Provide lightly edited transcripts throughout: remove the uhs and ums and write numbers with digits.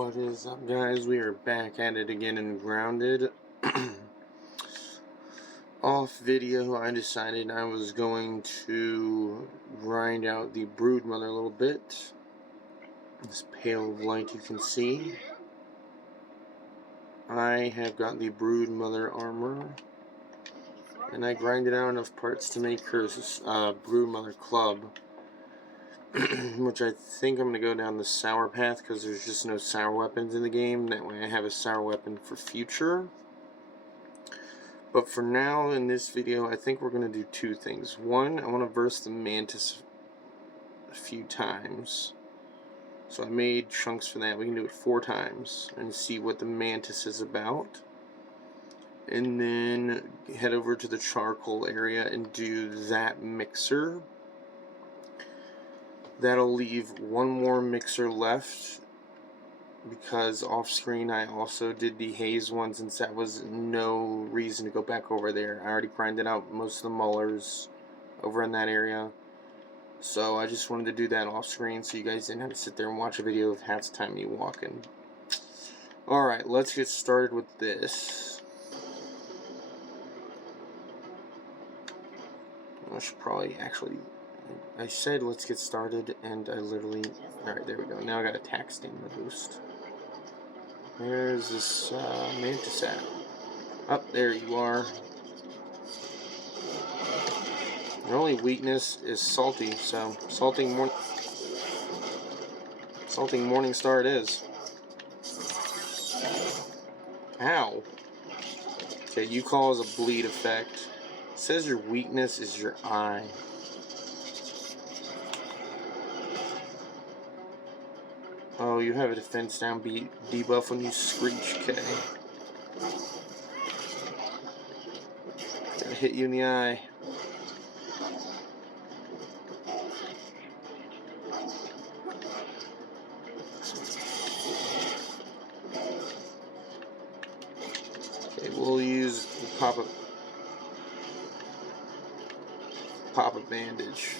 What is up, guys? We are back at it again in Grounded. Off video, I decided I was going to grind out the broodmother a little bit. This pale of light you can see. I have got the broodmother armor, and I grinded out enough parts to make her broodmother club. Which I think I'm going to go down the sour path because there's just no sour weapons in the game. That way I have a sour weapon for future. But for now, in this video, I think we're going to do two things. One, I want to verse the mantis a few times. So I made chunks for that. We can do it 4 times and see what the mantis is about. And then head over to the charcoal area and do that mixer. That'll leave one more mixer left because off screen I also did the haze one since that was no reason to go back over there. I already grinded out most of the mullers over in that area. So I just wanted to do that off screen so you guys didn't have to sit there and watch a video of half the time me walking. Alright, let's get started with this. I should probably actually... I said let's get started, and I literally... Alright, there we go. Now I got attack stamina boost. Where's this mantis at? Oh, there you are. Your only weakness is salty, so salting morning star it is. Ow. Okay, you cause a bleed effect. It says your weakness is your eye. Oh, you have a defense down debuff when you screech, okay. Gonna hit you in the eye. Okay, we'll use pop a bandage.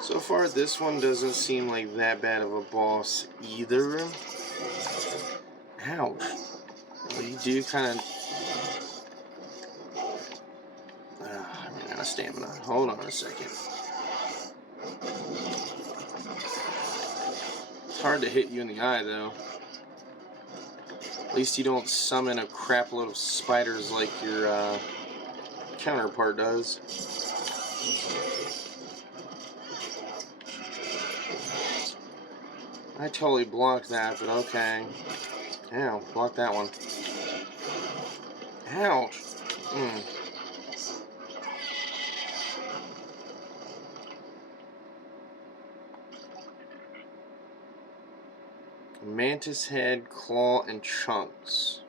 So far, this one doesn't seem like that bad of a boss either. Ouch. Well, you do kind of... I ran out of stamina. Hold on a second. It's hard to hit you in the eye, though. At least you don't summon a crap load of spiders like your counterpart does. I totally blocked that, but okay. Ow, blocked that one. Ouch! Mantis head, claw, and chunks.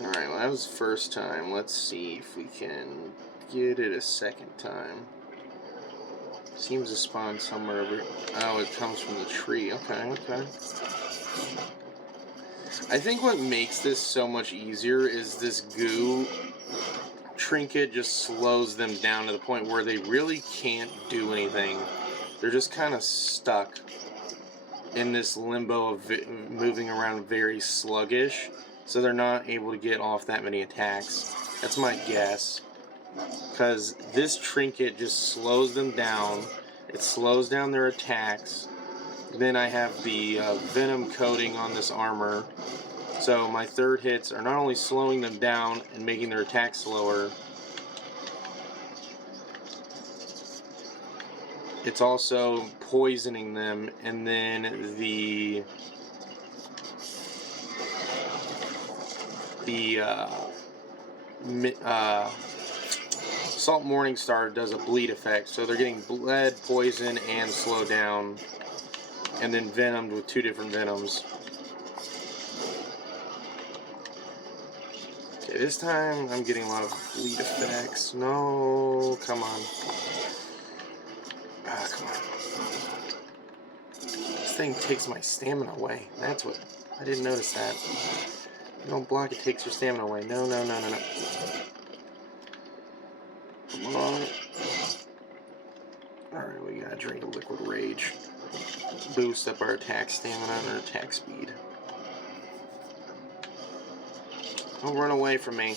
Alright, well that was the first time. Let's see if we can get it a second time. Seems to spawn somewhere over... Oh, it comes from the tree. Okay, okay. I think what makes this so much easier is this goo trinket just slows them down to the point where they really can't do anything. They're just kind of stuck in this limbo of moving around very sluggish, so they're not able to get off that many attacks. That's my guess. Because this trinket just slows them down. It slows down their attacks. Then I have the venom coating on this armor. So my third hits are not only slowing them down and making their attacks slower, it's also poisoning them. And then the Salt Morningstar does a bleed effect, so they're getting bled, poison, and slowed down, and then venomed with 2 different venoms. Okay, this time I'm getting a lot of bleed effects. No, come on. Ah, come on. thing takes my stamina away. That's what... I didn't notice that. You don't block, it takes your stamina away. No, no, no, no, no. Come on. Alright, we gotta drink a liquid rage. Boost up our attack stamina and our attack speed. Don't run away from me.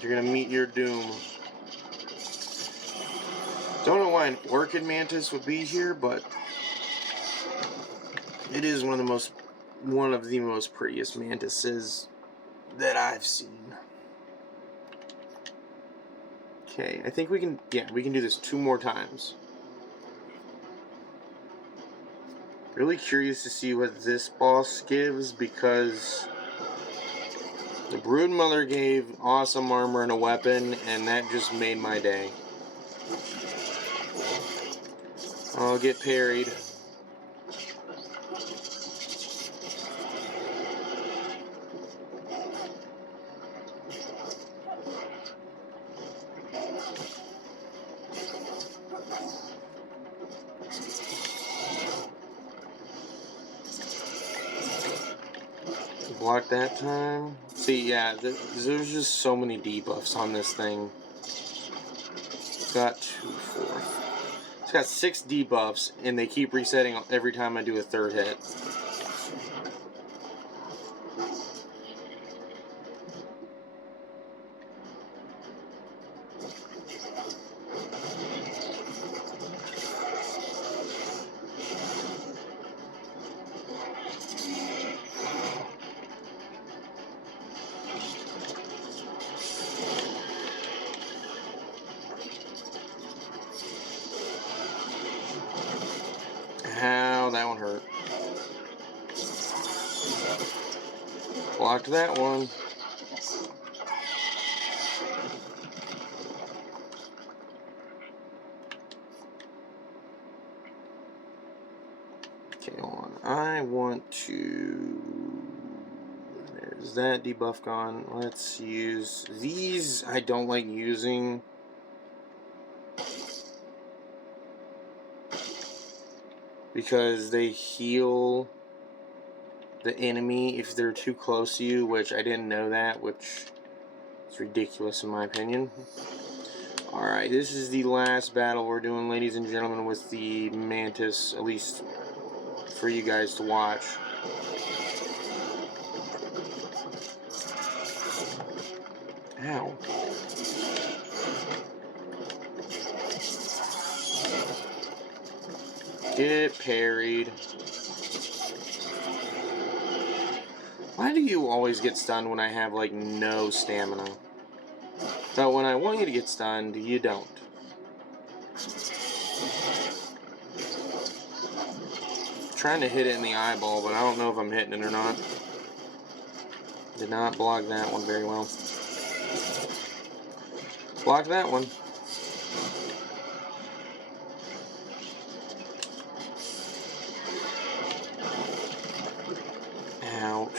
You're gonna meet your doom. Don't know why an orchid mantis would be here, but it is one of the most prettiest mantises that I've seen. Okay, I think we can do this 2 more times. Really curious to see what this boss gives, because the Broodmother gave awesome armor and a weapon, and that just made my day. I'll get parried. Block that time. See, yeah, there's just so many debuffs on this thing. It's got 2, 4. It's got 6 debuffs, and they keep resetting every time I do a 3rd hit. Ow, that one hurt. Blocked that one. Okay, hold on. I want to... There's that debuff gone. Let's use these. I don't like using... because they heal the enemy if they're too close to you, which I didn't know that, which is ridiculous in my opinion. Alright, this is the last battle we're doing, ladies and gentlemen, with the mantis, at least for you guys to watch. Ow. Get parried. Why do you always get stunned when I have, like, no stamina? But when I want you to get stunned, you don't. I'm trying to hit it in the eyeball, but I don't know if I'm hitting it or not. Did not block that one very well. Block that one. Ouch.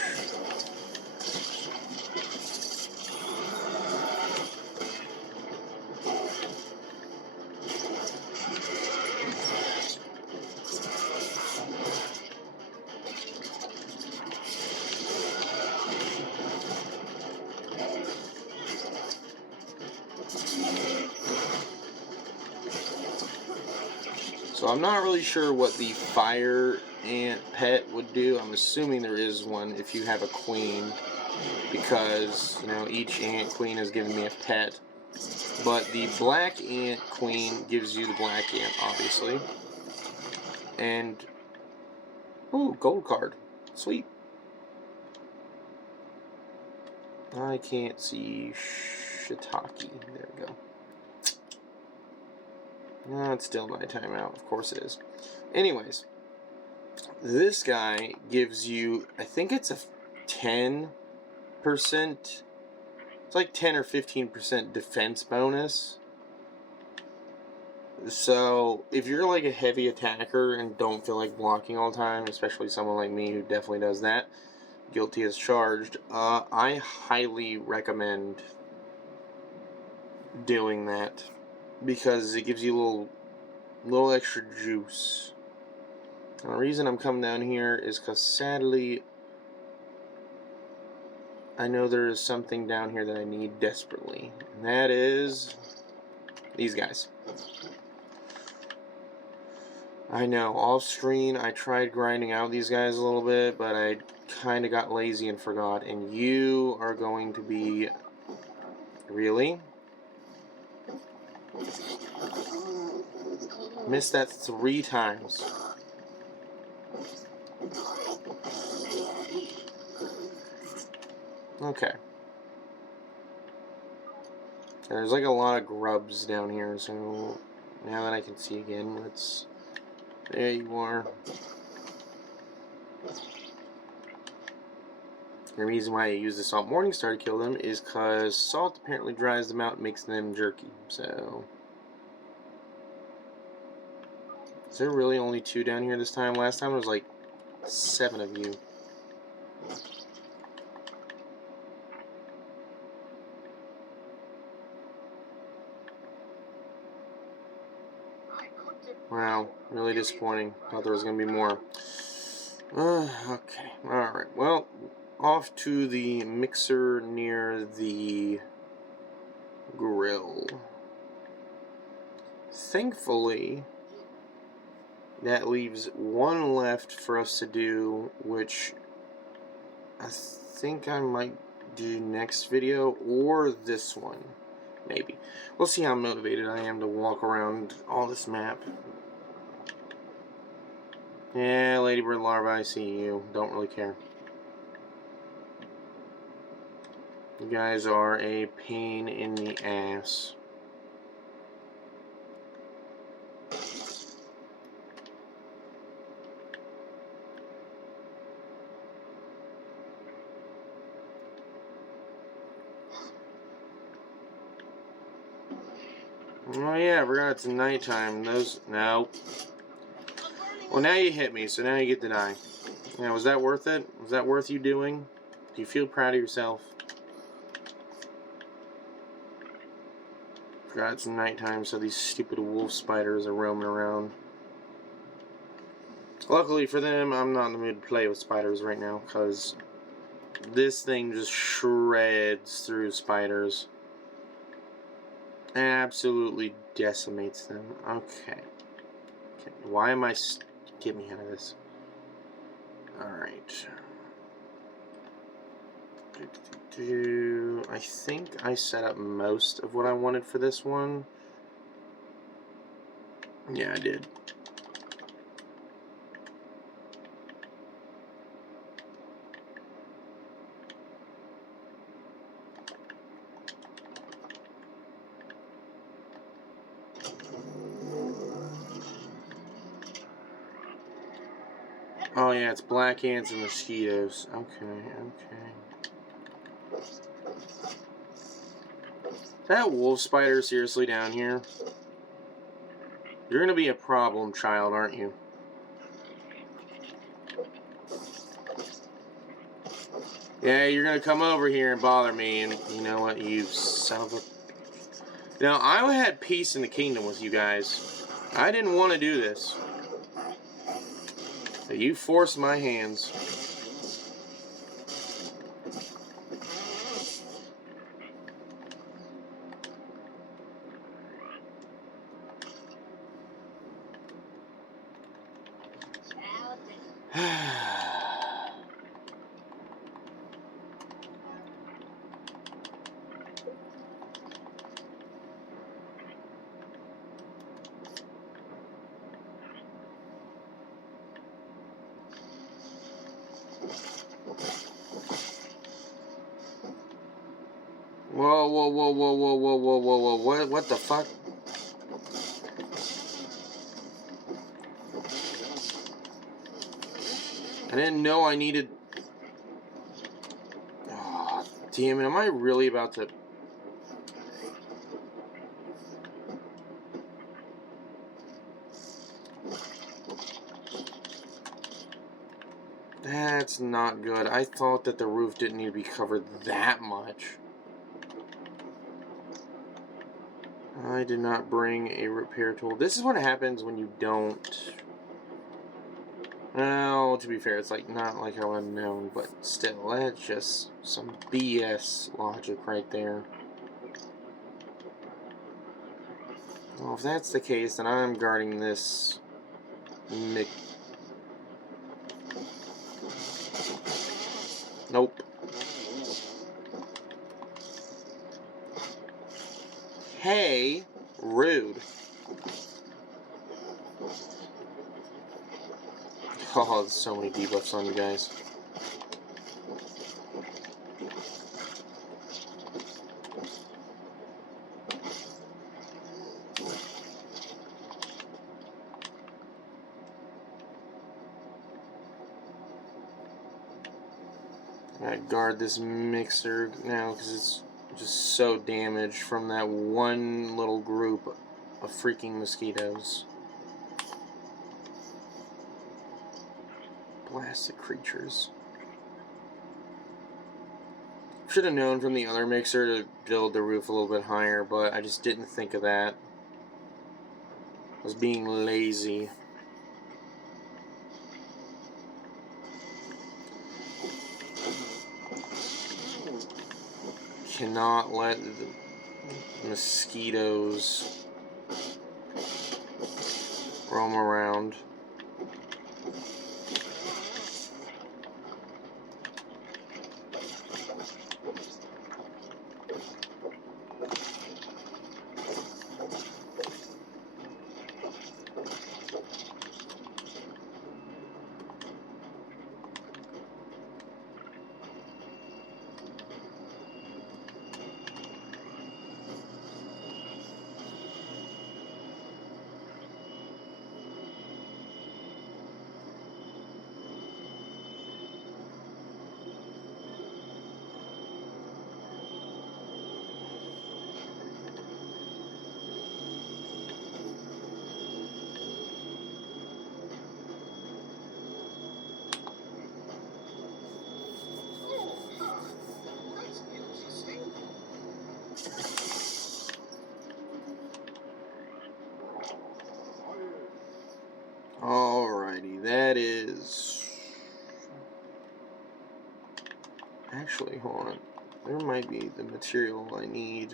So I'm not really sure what the fire ant pet would do. I'm assuming there is one if you have a queen, because, you know, each ant queen has given me a pet. But the black ant queen gives you the black ant, obviously. And, oh, gold card. Sweet. I can't see shiitake. There we go. No, it's still my timeout. Of course it is. Anyways, this guy gives you, I think it's a 10%, it's like 10 or 15% defense bonus. So, if you're like a heavy attacker and don't feel like blocking all the time, especially someone like me who definitely does that, guilty as charged, I highly recommend doing that. because it gives you a little extra juice. And the reason I'm coming down here is because sadly I know there is something down here that I need desperately, and that is these guys. I know, off screen I tried grinding out these guys a little bit, but I kind of got lazy and forgot, and you are going to be... Really? Missed that 3 times. Okay. There's like a lot of grubs down here, so now that I can see again, let's... There you are. The reason why I use the salt Morningstar to kill them is because salt apparently dries them out and makes them jerky, so... Is there really only 2 down here this time? Last time it was like 7 of you. Wow, really disappointing. Thought there was going to be more. Okay, alright. Well, off to the mixer near the grill. Thankfully, that leaves 1 left for us to do, which I think I might do next video, or this one. Maybe. We'll see how motivated I am to walk around all this map. Yeah, ladybird larvae, I see you. Don't really care. You guys are a pain in the ass. Oh yeah, I forgot it's nighttime. Those... No. Well, now you hit me, so now you get to die. Now, was that worth it? Was that worth you doing? Do you feel proud of yourself? Forgot it's nighttime, so these stupid wolf spiders are roaming around. Luckily for them, I'm not in the mood to play with spiders right now, because this thing just shreds through spiders. Absolutely decimates them. Okay. Why am I... Get me out of this. Alright. I think I set up most of what I wanted for this one. Yeah, I did. Oh yeah, it's black ants and mosquitoes. Okay. Is that wolf spider seriously down here? You're gonna be a problem child, aren't you? Yeah, you're gonna come over here and bother me, and you know what, you son of a... Now, I had peace in the kingdom with you guys. I didn't want to do this. But you forced my hands. Whoa, what the fuck? I didn't know I needed... Oh, damn it, am I really about to... That's not good. I thought that the roof didn't need to be covered that much. I did not bring a repair tool. This is what happens when you don't... Well, to be fair, it's like not like how I'm known, but still, that's just some BS logic right there. Well, if that's the case, then I'm guarding this Nope. Hey, rude. Oh, there's so many debuffs on you guys. I guard this mixer now because it's just so damaged from that one little group of freaking mosquitoes. Blasted creatures. Should have known from the other mixer to build the roof a little bit higher, but I just didn't think of that. I was being lazy. Cannot let the mosquitoes roam around. Alrighty, that is... Actually, hold on. There might be the material I need.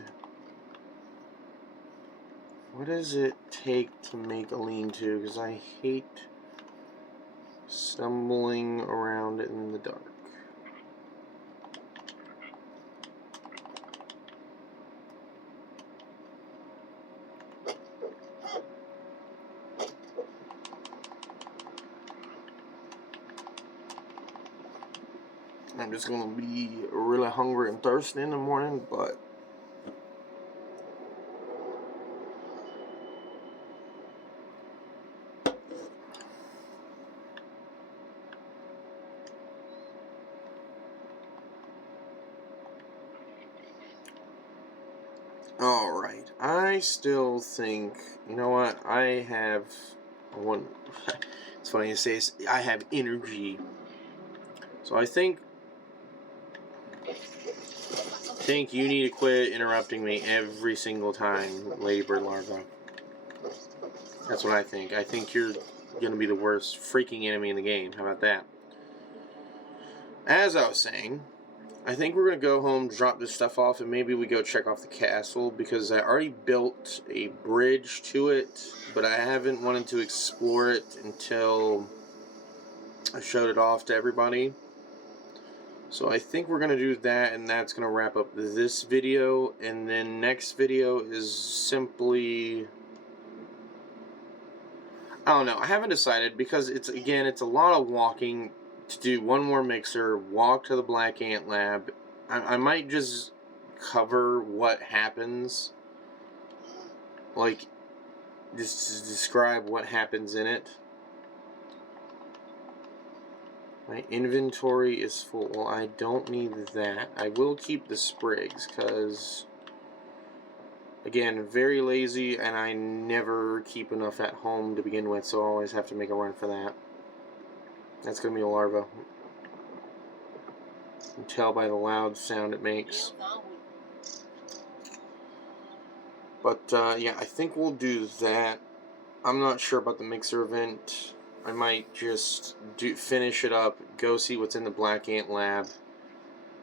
What does it take to make a lean-to? Because I hate stumbling around in the dark. I'm just gonna be really hungry and thirsty in the morning, but alright, I still think, you know what, I have one, it's funny to say, I have energy, so I think you need to quit interrupting me every single time, Ladybird Larva. That's what I think. I think you're gonna be the worst freaking enemy in the game. How about that? As I was saying, I think we're gonna go home, drop this stuff off, and maybe we go check off the castle, because I already built a bridge to it, but I haven't wanted to explore it until I showed it off to everybody. So I think we're gonna do that, and that's gonna wrap up this video, and then next video is simply... I don't know, I haven't decided, because it's a lot of walking to do one more mixer, walk to the Black Ant Lab. I might just cover what happens, like, just to describe what happens in it. My inventory is full. Well, I don't need that. I will keep the sprigs, because, again, very lazy, and I never keep enough at home to begin with, so I always have to make a run for that. That's going to be a larva. You can tell by the loud sound it makes. But yeah, I think we'll do that. I'm not sure about the mixer event. I might just finish it up, go see what's in the Black Ant Lab,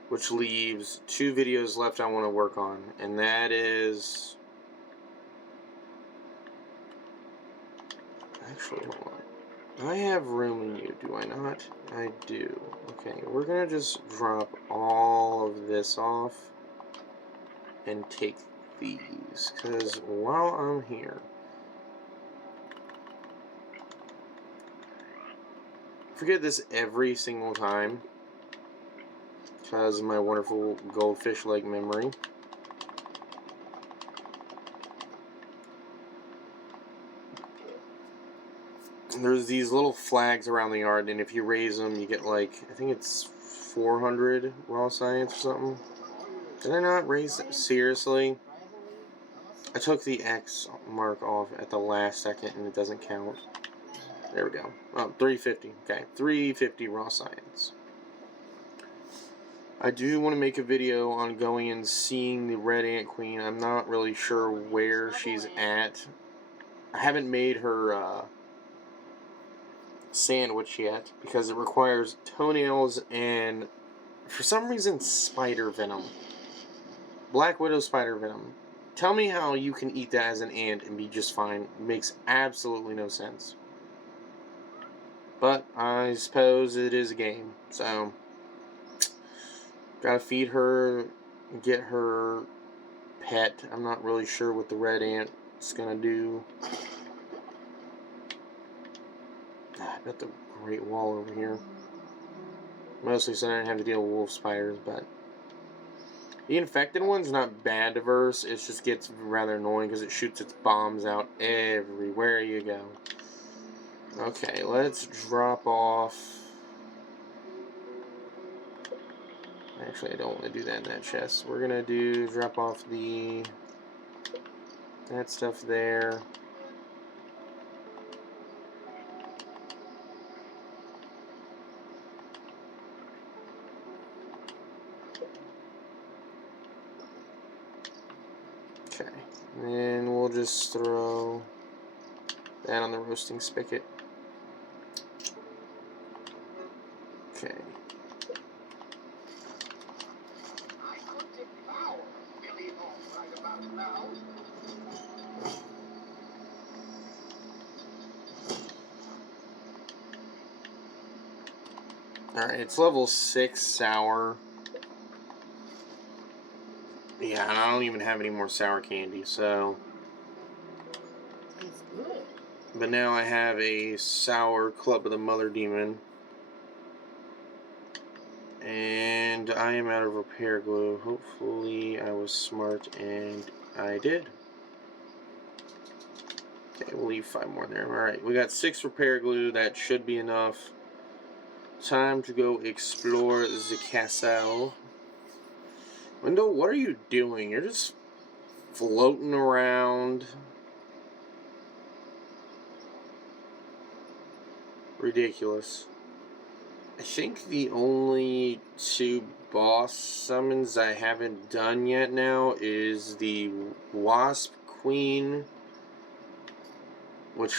which leaves 2 videos left I want to work on, and that is... Actually, hold on. I have room in you, do I not? I do. Okay, we're gonna just drop all of this off and take these, because while I'm here, I forget this every single time because of my wonderful goldfish-like memory. There's these little flags around the yard, and if you raise them, you get like, I think it's 400 raw science or something. Did I not raise it? Seriously? I took the X mark off at the last second, and it doesn't count. There we go. Oh, 350. Okay, 350 raw science. I do want to make a video on going and seeing the red ant queen. I'm not really sure where she's at. I haven't made her sandwich yet because it requires toenails and, for some reason, spider venom. Black widow spider venom. Tell me how you can eat that as an ant and be just fine. It makes absolutely no sense. But I suppose it is a game, so gotta feed her, get her pet. I'm not really sure what the red ant's gonna do. I bet the Great Wall over here. Mostly so I don't have to deal with wolf spiders, but the infected one's not bad diverse. It just gets rather annoying because it shoots its bombs out everywhere you go. Okay, let's drop off. Actually, I don't want to do that in that chest. We're gonna drop off that stuff there. Okay, and then we'll just throw that on the roasting spigot. Okay. Alright, it's level 6 sour. Yeah, and I don't even have any more sour candy, so... Tastes good. But now I have a sour Club of the Mother Demon. And I am out of repair glue. Hopefully I was smart and I did. Okay, we'll leave 5 more there. Alright, we got 6 repair glue. That should be enough. Time to go explore the castle. Window, what are you doing? You're just floating around. Ridiculous. I think the only 2 boss summons I haven't done yet now is the Wasp Queen, which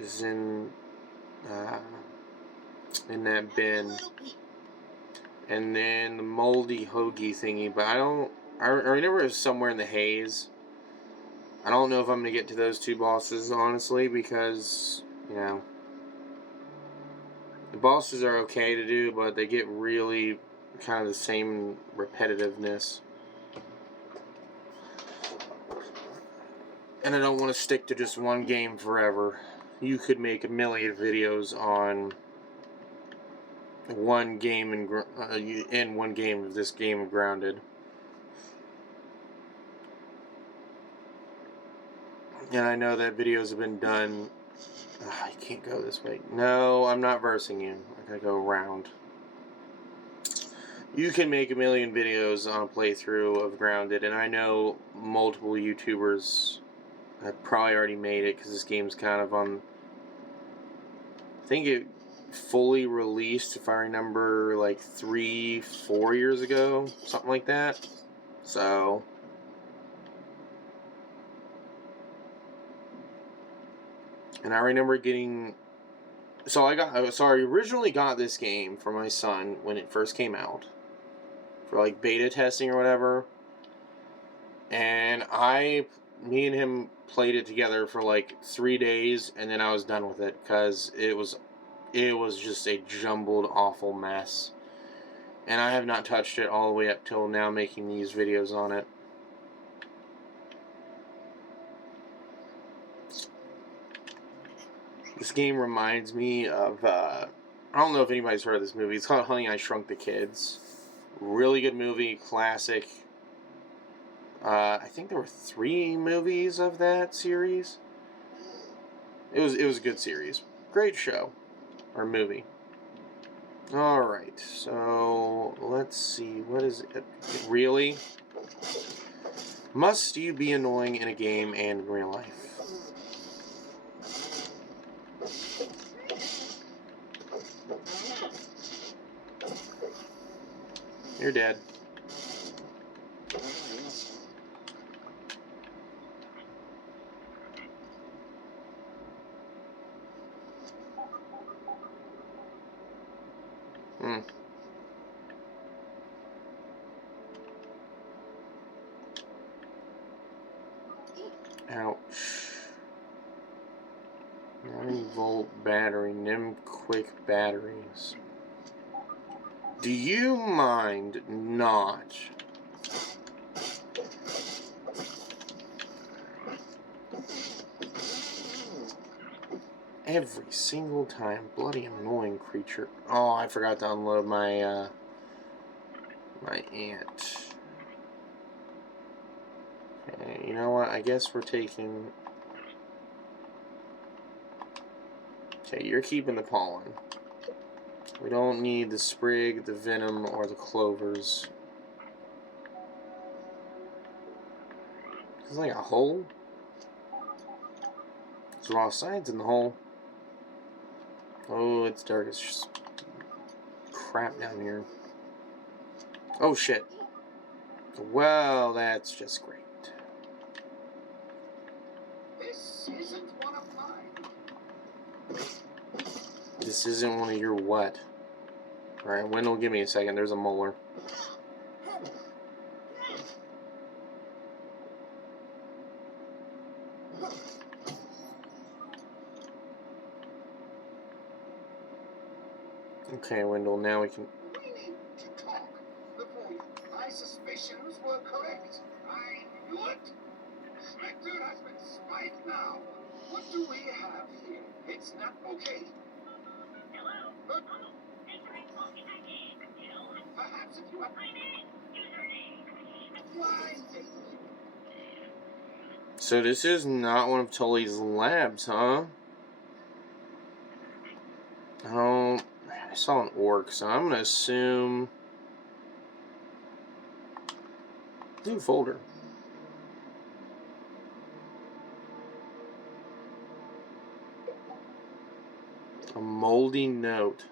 is in that bin, and then the moldy hoagie thingy. But I remember it was somewhere in the haze. I don't know if I'm gonna get to those 2 bosses honestly, because you know, the bosses are okay to do, but they get really kind of the same repetitiveness. And I don't want to stick to just one game forever. You could make a million videos on one game in one game of this game of Grounded. And I know that videos have been done. I can't go this way. No, I'm not versing you. I gotta go around. You can make a million videos on a playthrough of Grounded, and I know multiple YouTubers have probably already made it because this game's kind of on. I think it fully released, if I remember, like 3-4 years ago, something like that. So And I remember getting... So I originally got this game for my son when it first came out. For like beta testing or whatever. And me and him played it together for like 3 days, and then I was done with it because it was just a jumbled, awful mess. And I have not touched it all the way up till now, making these videos on it. This game reminds me of, I don't know if anybody's heard of this movie. It's called Honey, I Shrunk the Kids. Really good movie, classic. I think there were 3 movies of that series. It was a good series. Great show. Or movie. Alright, so let's see. What is it? Really? Must you be annoying in a game and in real life? You're dead. Ouch. 9-volt battery, NIM quick batteries. Do you mind not? Every single time, bloody annoying creature. Oh, I forgot to unload my my ant. Okay, you know what? I guess we're taking... Okay, you're keeping the pollen. We don't need the sprig, the venom, or the clovers. There's like a hole. There's raw signs in the hole. Oh, it's dark as just crap down here. Oh, shit. Well, that's just great. This isn't one of mine. This isn't one of your what? Alright, Wendell, give me a second. There's a molar. Okay, Wendell, now we can... We need to talk. My suspicions were correct. I knew it. Spectre has been spiked now. What do we have here? It's not okay. Hello? But Oh, thanks for calling my name. perhaps if you have My name, username. why take you? So this is not one of Tully's labs, huh? Oh, I saw an orc, so I'm gonna assume... New folder. A moldy note.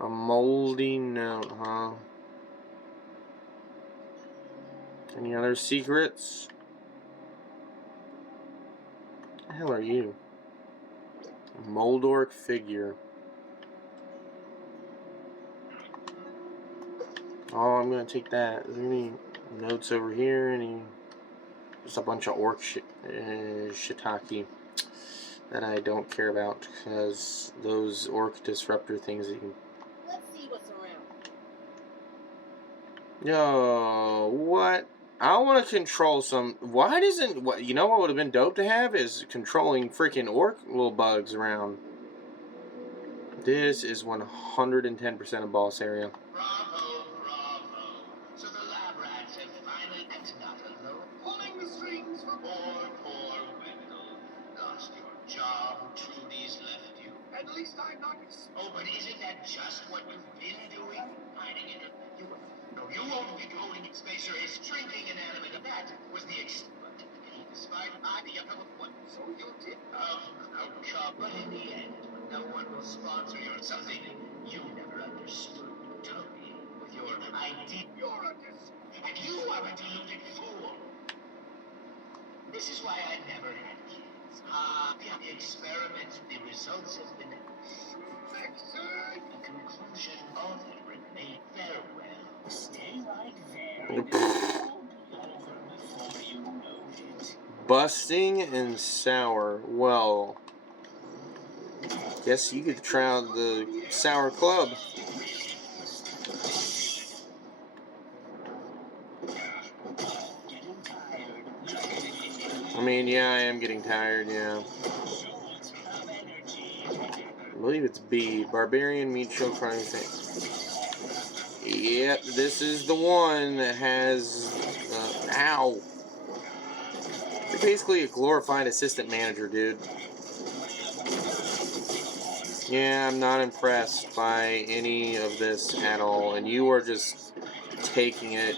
A moldy note, huh? Any other secrets? What the hell are you? A Moldorc figure. Oh, I'm gonna take that. Is there any notes over here? Any? Just a bunch of orc shiitake that I don't care about because those orc disruptor things you can... Let's see what's around. Yo, what? I want to control some... Why doesn't... What, you know what would have been dope to have is controlling freaking orc little bugs around. This is 110% a boss area. Bravo, bravo. So the lab rats have finally and not alone. Pulling the strings for poor Wendell. Lost your job, Trudy's left you. At least I'm not... Oh, but isn't that just what you've been doing? Hiding in your... No, you won't be holding it. Spacer is shrinking inanimate. That was the despite the what? So you did? Come. But in the end, no one will sponsor you or something you never understood. Toby, with your idea. You're a and you are This is why I never had kids. The experiment, the results have been excellent. The conclusion of it remain farewell. Stay right there. It will be over before you know it. Busting and sour. Well, guess you could try out the sour club. I mean, yeah, I am getting tired, yeah. I believe it's B. Barbarian meat show crime thing. Yep, this is the one that has... ow! You're basically a glorified assistant manager, dude. Yeah, I'm not impressed by any of this at all, and you are just taking it.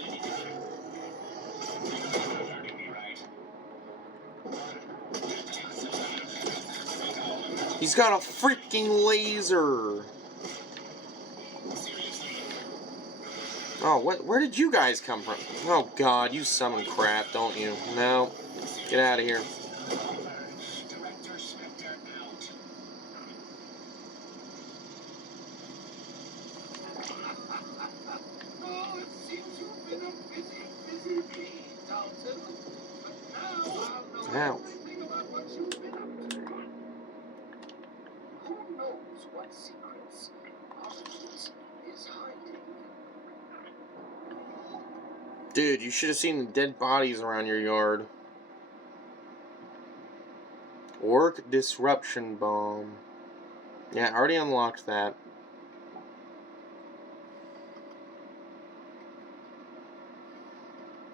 He's got a freaking laser! Oh, where did you guys come from? Oh god, you summon crap, don't you? No. Get out of here. Oh, it seems you've been a busy bee, Dalton. But now I'll know Ouch. everything about what you've been up to. Who knows what secrets Mantis is hiding? Dude, you should have seen the dead bodies around your yard. Orc Disruption Bomb. Yeah, I already unlocked that.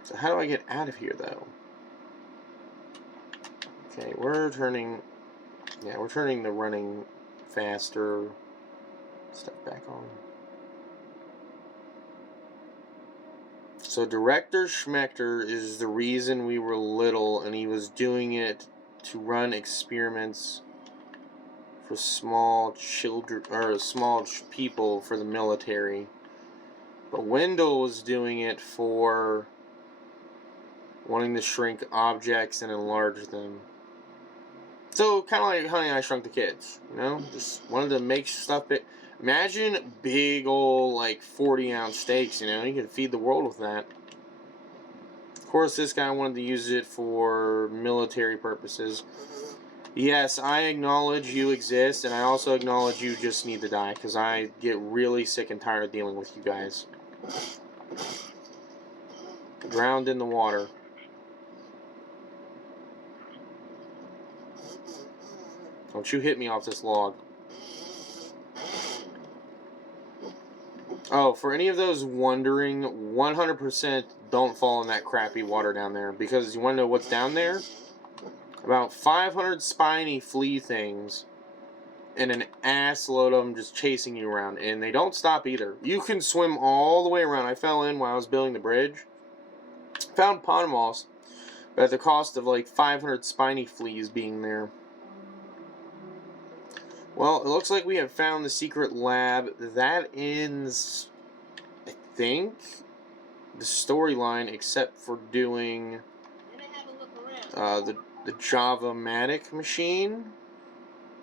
So how do I get out of here, though? Okay, we're turning the running faster stuff back on. So Director Schmechter is the reason we were little, and he was doing it to run experiments for small children, or small people for the military. But Wendell was doing it for wanting to shrink objects and enlarge them. So, kind of like Honey, I Shrunk the Kids, you know? Just wanted to make stuff big. Imagine big old, like, 40-ounce steaks, you know? You could feed the world with that. Of course, this guy wanted to use it for military purposes. Yes, I acknowledge you exist, and I also acknowledge you just need to die, because I get really sick and tired of dealing with you guys. Drowned in the water. Don't you hit me off this log. Oh, for any of those wondering, 100% don't fall in that crappy water down there. Because you want to know what's down there? About 500 spiny flea things. And an ass load of them just chasing you around. And they don't stop either. You can swim all the way around. I fell in while I was building the bridge. Found pond moss. But at the cost of like 500 spiny fleas being there. Well, it looks like we have found the secret lab. That ends, I think, the storyline, except for doing the Java-matic machine.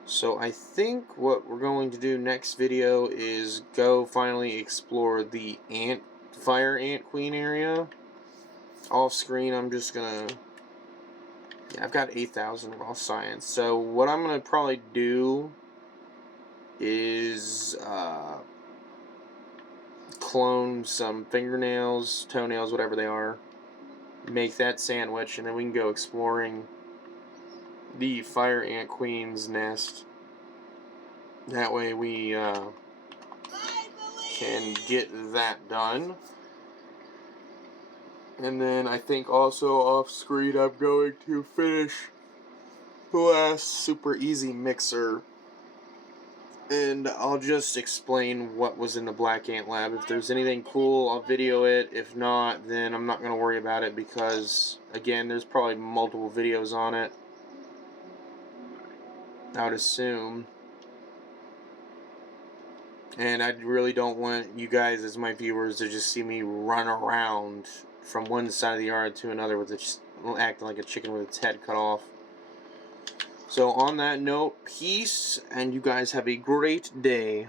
So I think what we're going to do next video is go finally explore the fire ant queen area. Off screen, I'm just gonna... Yeah, I've got 8,000 raw science. So what I'm gonna probably do is clone some fingernails, toenails, whatever they are, make that sandwich, and then we can go exploring the fire ant queen's nest. That way we can get that done. And then I think also off screen I'm going to finish the last super easy mixer. And I'll just explain what was in the Black Ant Lab. If there's anything cool, I'll video it. If not, then I'm not going to worry about it because, again, there's probably multiple videos on it, I would assume. And I really don't want you guys as my viewers to just see me run around from one side of the yard to another with acting like a chicken with its head cut off. So on that note, peace, and you guys have a great day.